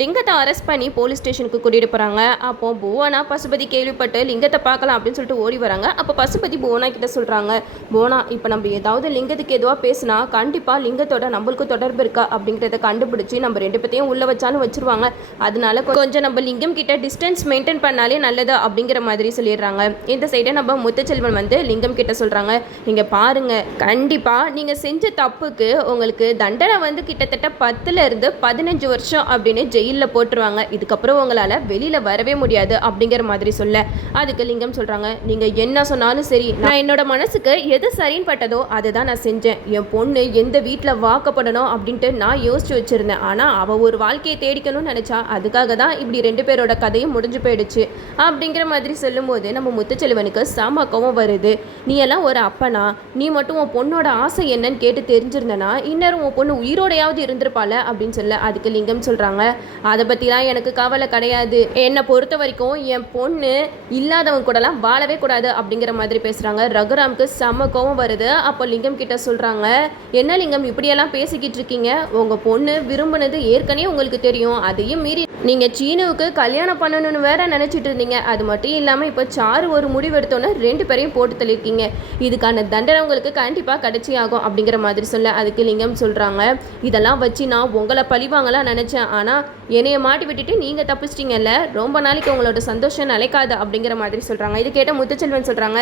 லிங்கத்தை அரெஸ்ட் பண்ணி போலீஸ் ஸ்டேஷனுக்கு கூட்டிகிட்டு போகிறாங்க அப்போ புவனா பசுபதி கேள்விப்பட்டு லிங்கத்தை பார்க்கலாம் அப்படின்னு சொல்லிட்டு ஓடி வராங்க. அப்போ பசுபதி புவனா கிட்ட சொல்கிறாங்க புவனா இப்போ நம்ம ஏதாவது லிங்கத்துக்கு எதுவாக பேசினா கண்டிப்பாக லிங்கத்தோட நம்மளுக்கு தொடர்பு இருக்கா? அப்படிங்கிறத கண்டுபிடிச்சி நம்ம ரெண்டு பேத்தையும் உள்ளே வச்சாலும் வச்சிருவாங்க. அதனால கொஞ்சம் நம்ம லிங்கம் கிட்ட டிஸ்டன்ஸ் மெயின்டைன் பண்ணாலே நல்லது அப்படிங்கிற மாதிரி சொல்லிடுறாங்க. இந்த சைடை நம்ம முத்தச்செல்வன் வந்து லிங்கம் கிட்ட சொல்கிறாங்க நீங்கள் பாருங்கள் கண்டிப்பாக நீங்கள் செஞ்ச தப்புக்கு உங்களுக்கு தண்டனை வந்து கிட்டத்தட்ட பத்துல இருந்து பதினஞ்சு வருஷம் அப்படின்னு ஜெய் ஜெயிலில் போட்டுருவாங்க. இதுக்கப்புறம் உங்களால் வெளியில் வரவே முடியாது அப்படிங்கிற மாதிரி சொல்ல. அதுக்கு லிங்கம் சொல்கிறாங்க நீங்கள் என்ன சொன்னாலும் சரி நான் என்னோட மனசுக்கு எது சரின்னு பட்டதோ அதை தான் நான் செஞ்சேன். என் பொண்ணு எந்த வீட்டில் வாக்கப்படணும் அப்படின்ட்டு நான் யோசிச்சு வச்சுருந்தேன். ஆனால் அவள் ஒரு வாழ்க்கையை தேடிக்கணும்னு நினச்சா அதுக்காக தான் இப்படி ரெண்டு பேரோட கதையும் முடிஞ்சு போயிடுச்சு. அப்படிங்கிற மாதிரி சொல்லும்போது நம்ம முத்துச்செல்வனுக்கு செம கோவம் வருது. நீ எல்லாம் ஒரு அப்பனா? நீ மட்டும் உன் பொண்ணோட ஆசை என்னன்னு கேட்டு தெரிஞ்சிருந்தனா இன்னும் உன் பொண்ணு உயிரோடையாவது இருந்திருப்பால அப்படின்னு சொல்ல அதுக்கு லிங்கம் சொல்கிறாங்க அதை பற்றிலாம் எனக்கு கவலை கிடையாது. என்னை பொறுத்த வரைக்கும் என் பொண்ணு இல்லாதவங்க கூடலாம் வாழவே கூடாது அப்படிங்கிற மாதிரி பேசுகிறாங்க ரகுராமுக்கு செம்ம கோவம் வருது. அப்போ லிங்கம் கிட்ட சொல்கிறாங்க என்ன லிங்கம் இப்படியெல்லாம் பேசிக்கிட்டு இருக்கீங்க? உங்கள் பொண்ணு விரும்பினது ஏற்கனவே உங்களுக்கு தெரியும். அதையும் மீறி நீங்கள் சீனுவுக்கு கல்யாணம் பண்ணணும்னு வேற நினச்சிட்டு இருந்தீங்க. அது மட்டும் இல்லாமல் இப்போ சாரு ஒரு முடிவு எடுத்தோன்னே ரெண்டு பேரையும் போட்டு தள்ளியிருக்கீங்க. இதுக்கான தண்டனை உங்களுக்கு கண்டிப்பாக கிடைச்சி ஆகும் அப்படிங்கிற மாதிரி சொல்ல அதுக்கு லிங்கம் சொல்கிறாங்க இதெல்லாம் வச்சு நான் உங்களை பழிவாங்கலாம் நினச்சேன். ஆனால் என்னையை மாட்டி விட்டுட்டு நீங்கள் தப்பிச்சிட்டிங்கல்ல? ரொம்ப நாளைக்கு உங்களோட சந்தோஷம் நிலைக்காது அப்படிங்கிற மாதிரி சொல்கிறாங்க இது கேட்ட முத்துச்செல்வன் சொல்கிறாங்க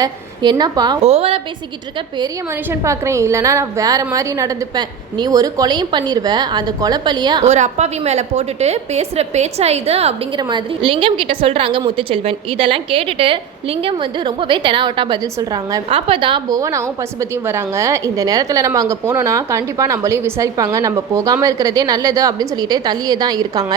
என்னப்பா ஓவராக பேசிக்கிட்டு இருக்க பெரிய மனுஷன் பார்க்குறேன் இல்லைனா நான் வேறு மாதிரி நடந்துப்பேன். நீ ஒரு கொலையும் பண்ணிடுவ அந்த கொலைப்பலியை ஒரு அப்பாவி மேலே போட்டுட்டு பேசுகிற பேச்சா இது? அப்படிங்கிற மாதிரி லிங்கம் கிட்ட சொல்கிறாங்க முத்துச்செல்வன். இதெல்லாம் கேட்டுட்டு லிங்கம் வந்து ரொம்பவே தெனாவட்டா பதில் சொல்கிறாங்க அப்போ தான் புவனாவும் பசுபதியும் வராங்க. இந்த நேரத்தில் நம்ம அங்கே போனோம்னா கண்டிப்பாக நம்மளையும் விசாரிப்பாங்க. நம்ம போகாமல் இருக்கிறதே நல்லது அப்படின்னு சொல்லிட்டு தள்ளியே தான் இருக்காங்க.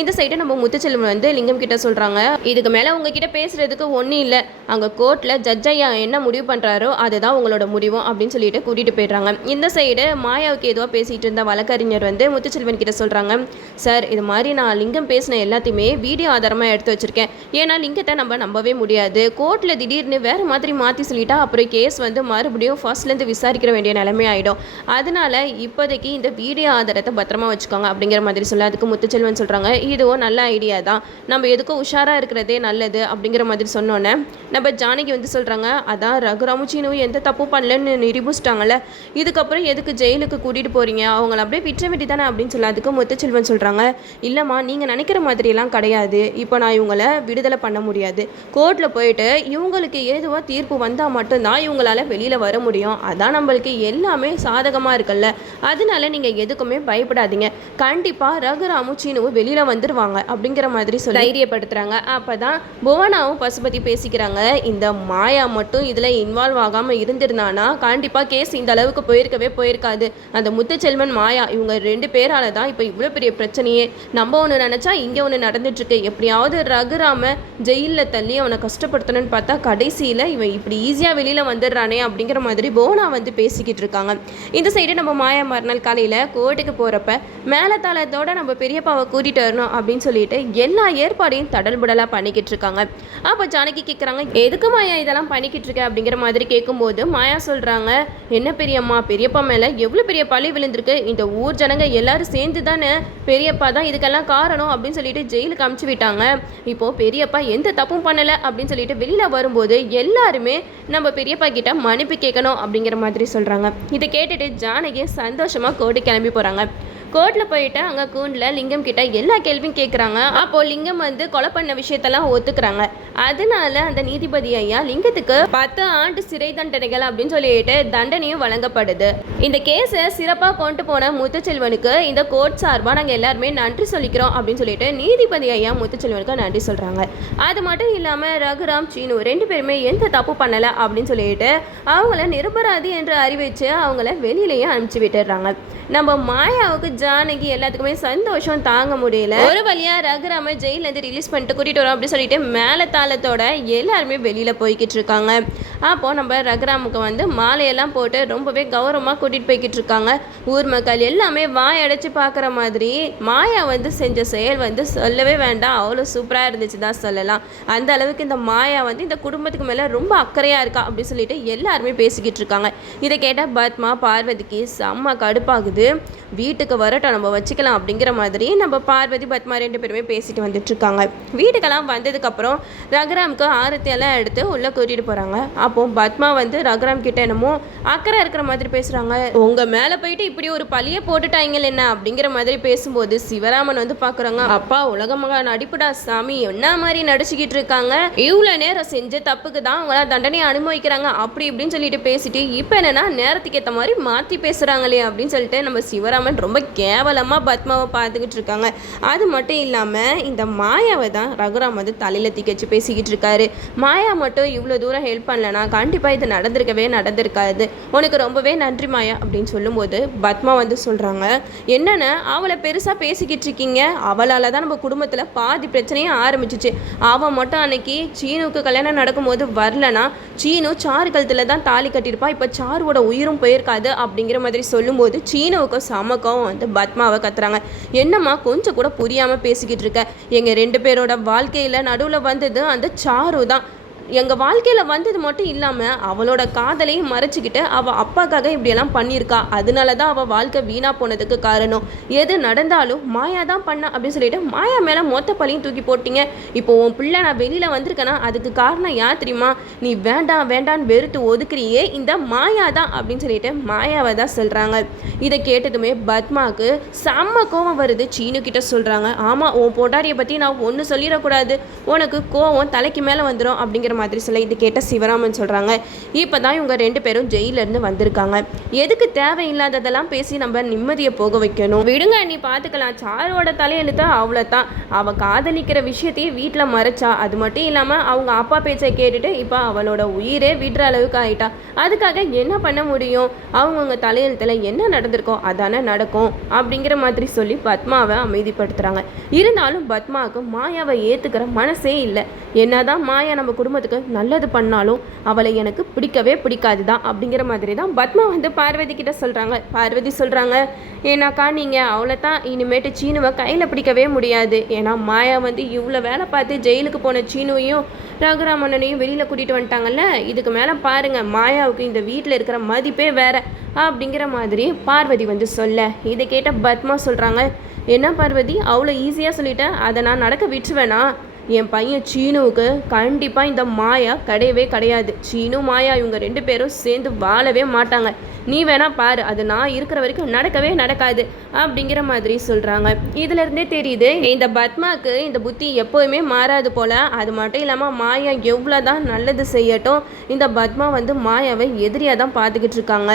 இந்த சைடு நம்ம முத்துச்செல்வன் வந்து லிங்கம் கிட்ட சொல்கிறாங்க இதுக்கு மேலே உங்ககிட்ட பேசுகிறதுக்கு ஒன்றும் இல்லை. அங்கே கோர்ட்டில் ஜட்ஜ் ஐயா என்ன முடிவு பண்ணுறாரோ அதுதான் உங்களோட முடிவும் அப்படின்னு சொல்லிட்டு கூட்டிகிட்டு போயிடுறாங்க. இந்த சைடு மாயாவுக்கு ஏதோ பேசிகிட்டு இருந்த வழக்கறிஞர் வந்து முத்துச்செல்வன் கிட்ட சொல்கிறாங்க சார் இது மாதிரி நான் லிங்கம் பேசின எல்லாத்தையுமே வீடியோ ஆதாரமாக எடுத்து வச்சிருக்கேன். ஏன்னா லிங்கத்தை நம்ம நம்பவே முடியாது. கோர்ட்டில் திடீர்னு வேறு மாதிரி மாற்றி சொல்லிட்டா அப்புறம் கேஸ் வந்து மறுபடியும் ஃபர்ஸ்ட்லேருந்து விசாரிக்கிற வேண்டிய நிலைமை ஆகிடும் அதனால இப்போதைக்கு இந்த வீடியோ ஆதாரத்தை பத்திரமா வச்சுக்கோங்க அப்படிங்கிற மாதிரி சொல்ல அதுக்கு முத்துச்செல்வன் சொல்கிறாங்க இதுவும் நல்ல ஐடியா தான். நம்ம எதுக்கும் உஷாராக இருக்கிறதே நல்லது அப்படிங்கிற மாதிரி சொன்னோன்னே நம்ம ஜானகி வந்து சொல்கிறாங்க அதான் ரகுராமும் சீனுவும் எந்த தப்பும் பண்ணலன்னு நிரூபிச்சிட்டாங்கல்ல. இதுக்கப்புறம் எதுக்கு ஜெயிலுக்கு கூட்டிகிட்டு போகிறீங்க அவங்கள அப்படியே விற்ற வேண்டி தானே அப்படின்னு சொல்ல அதுக்கு முத்துச்செல்வன் சொல்கிறாங்க இல்லைம்மா நீங்கள் நினைக்கிற மாதிரியெல்லாம் கிடையாது. இப்போ நான் இவங்கள விடுதலை பண்ண முடியாது. கோர்ட்டில் போயிட்டு இவங்களுக்கு ஏதுவாக தீர்ப்பு வந்தால் மட்டும்தான் இவங்களால வெளியில் வர முடியும். அதான் நம்மளுக்கு எல்லாமே சாதகமாக இருக்குல்ல. அதனால நீங்கள் எதுக்குமே பயப்படாதீங்க. கண்டிப்பாக ரகுராமும் சீனுவும் வெளியில் வந்துடுவாங்க அப்படிங்கிற மாதிரி சொல்லி தைரியப்படுத்துகிறாங்க அப்போ தான் புவனாவும் பசுபதி பேசிக்கிறாங்க இந்த மாயா மட்டும் இதில் இன்வால்வ் ஆகாமல் இருந்திருந்தானா? கண்டிப்பாக கேஸ் இந்த அளவுக்கு போயிருக்கவே போயிருக்காது. அந்த முத்துச்செல்வன் மாயா இவங்க ரெண்டு பேரால தான் இப்போ இவ்வளோ பெரிய பிரச்சனையே. நம்ம ஒன்று நினச்சா இங்கே ஒன்று நடந்துட்டுருக்கு. எப்படியாவது ரகுராம ஜெயிலில் தள்ளி அவனை கஷ்டப்படுத்தணும்னு பார்த்தா கடைசியில் இவன் இப்படி ஈஸியாக வெளியில் வந்துடுறானே அப்படிங்கிற மாதிரி போனா வந்து பேசிக்கிட்டு இருக்காங்க. இந்த சைடு நம்ம மாயா மறுநாள் காலையில் கோர்ட்டுக்கு போகிறப்ப மேலத்தாளத்தோட நம்ம பெரியப்பாவை கூட்டிகிட்டு வரணும் அப்படின்னு சொல்லிட்டு எல்லா ஏற்பாடையும் தடல் புடலாக பண்ணிக்கிட்டு இருக்காங்க அப்போ ஜானகி கேட்குறாங்க எதுக்கு மாயா இதெல்லாம் பண்ணிக்கிட்டு இருக்க அப்படிங்கிற மாதிரி கேட்கும்போது மாயா சொல்கிறாங்க என்ன பெரியம்மா பெரியப்பா மேலே எவ்வளோ பெரிய பழி விழுந்திருக்கு. இந்த ஊர் ஜனங்க எல்லாரும் சேர்ந்து தானே பெரியப்பா தான் இதுக்கெல்லாம் காரணம். அப்படின்னு சொல்லிட்டு ஜெயிலுக்கு அமுச்சு விட்டாங்க. இப்போ பெரியப்பா எந்த தப்பும் பண்ணலை அப்படின்னு சொல்லிட்டு வெளியில் வரும்போது எல்லாருமே நம்ம பெரியப்பா கிட்ட மன்னிப்பு கேட்கணும் அப்படிங்கிற மாதிரி சொல்கிறாங்க இதை கேட்டுட்டு ஜானகி சந்தோஷமாக கோர்ட்டு கிளம்பி போகிறாங்க கோர்ட்டில் போயிட்டு அங்கே கூண்டில் லிங்கம் கிட்ட எல்லா கேள்வியும் கேட்குறாங்க அப்போது லிங்கம் வந்து கொலை பண்ண விஷயத்தெல்லாம் ஒத்துக்கிறாங்க. அதனால அந்த நீதிபதி ஐயா லிங்கத்துக்கு பத்து ஆண்டு சிறை தண்டனைகள் அப்படின்னு சொல்லிட்டு தண்டனையும் வழங்கப்படுது. இந்த கேஸை சிறப்பாக கொண்டு போன முத்துச்செல்வனுக்கு இந்த கோர்ட் சார்பாக நாங்கள் எல்லாருமே நன்றி சொல்லிக்கிறோம் அப்படின்னு சொல்லிட்டு நீதிபதி ஐயா முத்துச்செல்வனுக்கு நன்றி சொல்கிறாங்க அது மட்டும் இல்லாமல் ரகுராம் சீனு ரெண்டு பேருமே எந்த தப்பு பண்ணலை அப்படின்னு சொல்லிட்டு அவங்கள நிரபராதி என்று அறிவித்து அவங்கள வெளியிலேயே அனுப்பிச்சு விட்டுடுறாங்க. நம்ம மாயாவுக்கு ஜானகி எல்லாத்துக்குமே சந்தோஷம் தாங்க முடியல. ஒரு வழியா ரகுராம ஜெயில இருந்து ரிலீஸ் பண்ணிட்டு கூட்டிட்டு வரோம் அப்படின்னு சொல்லிட்டு மேல தாளத்தோட எல்லாருமே வெளியில போய்கிட்டு இருக்காங்க. அப்போ நம்ம ரகுராமுக்கு வந்து மாலையெல்லாம் போட்டு ரொம்பவே கௌரவமா கூட்டிட்டு போய்கிட்டு இருக்காங்க. ஊர் மக்கள் எல்லாமே வாய் அடைச்சு பார்க்குற மாதிரி மாயா வந்து செஞ்ச செயல் வந்து சொல்லவே வேண்டாம். அவ்வளோ சூப்பராக இருந்துச்சு தான் சொல்லலாம். அந்த அளவுக்கு இந்த மாயா வந்து இந்த குடும்பத்துக்கு மேலே ரொம்ப அக்கறையாக இருக்கா அப்படின்னு சொல்லிட்டு எல்லாருமே பேசிக்கிட்டு இருக்காங்க. இதை கேட்டால் பத்மா பார்வதிக்கு செம்ம கடுப்பாகுது. வீட்டுக்கு வரட்டும் நம்ம வச்சுக்கலாம் அப்படிங்கிற மாதிரி நம்ம பார்வதி பத்மா ரெண்டு பேருமே பேசிட்டு வந்துட்டுருக்காங்க. வீட்டுக்கெல்லாம் வந்ததுக்கப்புறம் ரகுராமுக்கு ஆரத்தி எல்லாம் எடுத்து உள்ளே கூட்டிகிட்டு போகிறாங்க அப்போ பத்மா வந்து ரகுராம் கிட்ட என்னமோ அக்கறை இருக்கிற மாதிரி பேசுகிறாங்க உங்கள் மேலே போயிட்டு இப்படி ஒரு பழிய போட்டுட்டாங்களே என்ன? அப்படிங்கிற மாதிரி பேசும்போது சிவராமன் வந்து பார்க்குறாங்க அப்பா உலக மகா நடிப்புடா சாமி என்ன மாதிரி நடிச்சுக்கிட்டு இருக்காங்க? இவ்வளோ நேரம் செஞ்ச தப்புக்கு தான் அவங்களாம் தண்டனையை அனுபவிக்கிறாங்க. அப்படி இப்படின்னு சொல்லிட்டு பேசிட்டு இப்போ என்னென்னா நேரத்துக்கு ஏற்ற மாதிரி மாற்றி பேசுகிறாங்களே அப்படின்னு சொல்லிட்டு நம்ம சிவராமன் ரொம்ப கேவலமாக பத்மாவை பார்த்துக்கிட்டு இருக்காங்க. அது மட்டும் இல்லாமல் இந்த மாயாவை தான் ரகுராம் வந்து தலையில் தூக்கி பேசிக்கிட்டு இருக்காரு. மாயா மட்டும் இவ்வளோ தூரம் ஹெல்ப் பண்ணலனா கண்டிப்பாக இது நடந்திருக்கவே நடந்திருக்காது. உனக்கு ரொம்பவே நன்றி மாயா அப்படின்னு சொல்லும்போது பத்மா வந்து சொல்கிறாங்க என்னென்ன அவளை பெருசாக பேசிக்கிட்டு இருக்கீங்க? அவளால் தான் நம்ம குடும்பத்தில் பாதி பிரச்சனையும் ஆரம்பிச்சிச்சு. அவன் மட்டும் அன்னைக்கு சீனுவுக்கு கல்யாணம் நடக்கும்போது வரலனா சீனு சாரு கழுத்தில் தான் தாலி கட்டியிருப்பா. இப்போ சாருவோட உயிரும் போயிருக்காது. அப்படிங்கிற மாதிரி சொல்லும்போது சீனுவுக்கும் சமக்கம் வந்து பத்மாவை கத்துறாங்க. என்னம்மா கொஞ்சம் கூட புரியாமல் பேசிக்கிட்டு இருக்க? எங்கள் ரெண்டு பேரோட வாழ்க்கையில் நடுவில் வந்தது அந்த சாரு தான் எங்கள் வாழ்க்கையில் வந்தது மட்டும் இல்லாமல் அவளோட காதலையும் மறைச்சிக்கிட்டு அவள் அப்பாக்காக இப்படியெல்லாம் பண்ணியிருக்கா. அதனால தான் அவள் வாழ்க்கை வீணாக போனதுக்கு காரணம். எது நடந்தாலும் மாயா தான் பண்ண அப்படின்னு சொல்லிட்டு மாயா மேலே மொத்த பழியும் தூக்கி போட்டீங்க. இப்போ உன் பிள்ளை நான் வெளியில் வந்திருக்கேனா? அதுக்கு காரணம் யார் தெரியுமா? நீ வேண்டாம் வேண்டான்னு வெறுத்து ஒதுக்குறியே இந்த மாயா தான் அப்படின்னு சொல்லிட்டு மாயாவை தான் சொல்கிறாங்க இதை கேட்டதுமே பத்மாவுக்கு செம்ம கோவம் வருது. சீனு கிட்ட சொல்கிறாங்க ஆமாம் உன் பொண்டாரியை பற்றி நான் ஒன்று சொல்லிடக்கூடாது. உனக்கு கோவம் தலைக்கு மேலே வந்துடும் அப்படிங்கிற மாதிரி சொல்ல இது கேட்ட சிவராமன் சொல்கிறாங்க இப்போ தான் இவங்க ரெண்டு பேரும் ஜெயிலேருந்து வந்திருக்காங்க. எதுக்கு தேவையில்லாததெல்லாம் பேசி நம்ம நிம்மதியை போக வைக்கணும்? விடுங்க நீ பார்த்துக்கலாம் சாரோட தலையெழுத்தா? அவ்வளோ தான் அவள் காதலிக்கிற விஷயத்தையே வீட்டில் மறைச்சா. அது மட்டும் இல்லாமல் அவங்க அப்பா பேச்சை கேட்டுட்டு இப்போ அவளோட உயிரே விடுற அளவுக்கு ஆயிட்டா. அதுக்காக என்ன பண்ண முடியும்? அவங்கவுங்க தலையெழுத்தில் என்ன நடந்திருக்கோ அதானே நடக்கும் அப்படிங்கிற மாதிரி சொல்லி பத்மாவை அமைதிப்படுத்துகிறாங்க இருந்தாலும் பத்மாவுக்கு மாயாவை ஏற்றுக்கிற மனசே இல்லை. என்னதான் மாயா நம்ம குடும்பத்தை குடும்பத்துக்கு நல்லது பண்ணாலும் அவளை எனக்கு பிடிக்கவே பிடிக்காது தான் அப்படிங்கிற மாதிரி தான் பத்மா வந்து பார்வதி கிட்ட சொல்கிறாங்க பார்வதி சொல்கிறாங்க ஏன்னாக்கா நீங்கள் அவளை தான் இனிமேட்டு சீனுவை கையில் பிடிக்கவே முடியாது. ஏன்னா மாயா வந்து இவ்வளோ வேலை பார்த்து ஜெயிலுக்கு போன சீனுவையும் ரகுராமண்ணனையும் வெளியில் கூட்டிகிட்டு வந்துட்டாங்கல்ல? இதுக்கு மேலே பாருங்கள் மாயாவுக்கு இந்த வீட்டில் இருக்கிற மதிப்பே வேற. அப்படிங்கிற மாதிரி பார்வதி வந்து சொல்ல. இதை கேட்ட பத்மா சொல்கிறாங்க என்ன பார்வதி அவ்வளோ ஈஸியாக சொல்லிட்டேன் அதை நான் நடக்க விட்டுருவேனா? என் பையன் சீனுவுக்கு கண்டிப்பாக இந்த மாயா கிடையவே கிடையாது. சீனு மாயா இவங்க ரெண்டு பேரும் சேர்ந்து வாழவே மாட்டாங்க. நீ வேணா பாரு அது நான் இருக்கிற வரைக்கும் நடக்கவே நடக்காது அப்படிங்கிற மாதிரி சொல்கிறாங்க இதுலேருந்தே தெரியுது இந்த பத்மாவுக்கு இந்த புத்தி எப்போவுமே மாறாது போல். அது மட்டும் இல்லாமல் மாயா எவ்வளோ தான் நல்லது செய்யட்டும் இந்த பத்மா வந்து மாயாவை எதிரியாக தான் பார்த்துக்கிட்டு இருக்காங்க.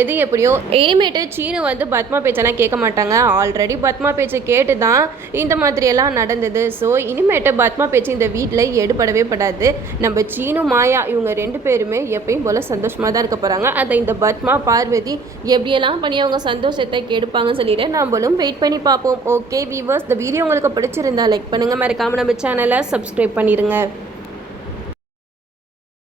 எது எப்படியோ இனிமேட்டு சீனு வந்து பத்மா பேச்செல்லாம் கேட்க மாட்டாங்க. ஆல்ரெடி பத்மா பேச்சை கேட்டு தான் இந்த மாதிரியெல்லாம் நடந்தது. ஸோ இனிமேட்டு பத்மா பேச்சு இந்த வீட்டில் எடுபடவே படாது. நம்ம சீனு மாயா இவங்க ரெண்டு பேருமே எப்பயும் போல் சந்தோஷமாக தான் இருக்க போகிறாங்க அதை இந்த பத்மா பார்வதி எப்படியெல்லாம் பண்ணி அவங்க சந்தோஷத்தை கெடுப்பாங்கன்னு சொல்லிட்டு நம்மளும் வெயிட் பண்ணி பார்ப்போம். ஓகே வீவர்ஸ் இந்த வீடியோ உங்களுக்கு பிடிச்சிருந்தா லைக் பண்ணுங்கள் மறக்காமல் நம்ம சேனலை சப்ஸ்கிரைப் பண்ணிடுங்க